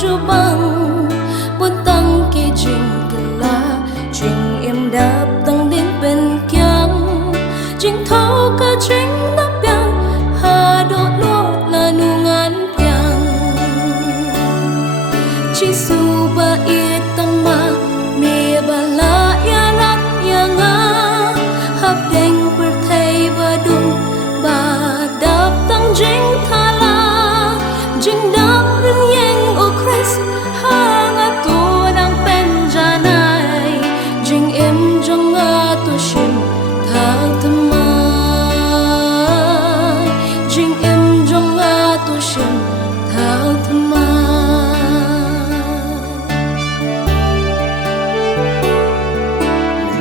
chu băng buồn tăng kỳ trình cần là trình em đáp tăng đến bên kiang trình thâu cả trình đáp yang hà độ lúa là nu ngàn yang chỉ su ba ít tăng ma mê ba la ya rat ya nga hấp đành per thầy ba đun ba đáp tăng trình tha la trình đáp rừng yang o Christ hang a tu nang pen janai trình em trong a tu shin thao tham mai trình em trong a tu shin thao tham mai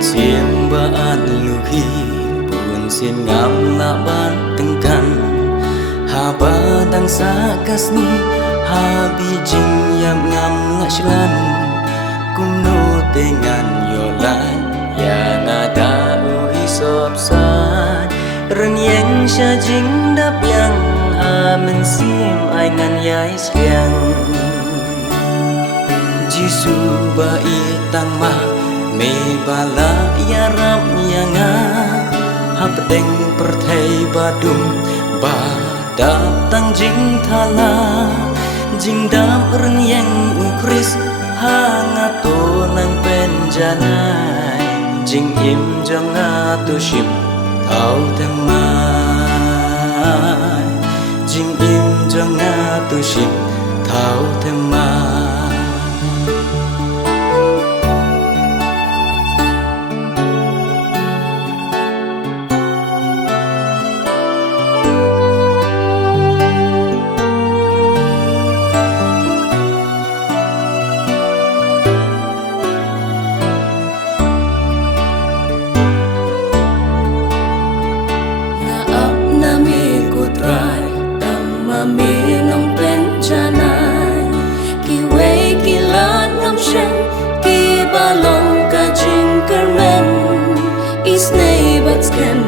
xiêm ba an lu khi buồn xiên ngam la ban từng căn ha ba đang xa kasni ha bi jing yam ngam ngashlan kum no te ngan yo lai ya na da u hi sop sai reng yang sha jing dap yang ha men sim ai ngan yai siang jisu ba i tang ma me ba la ya ram ya nga hap deng per thei ba dum ba đáp tăng jing tha la jing đáp rừng yang u Christ ha nga to nang pen janai jing im cho nga tu ship thao thêm mai jing im cho nga tu ship thao thêm mai mi nong pen janai ki wei ki lan ngam shen ki balong ka jing kermen is nei but scan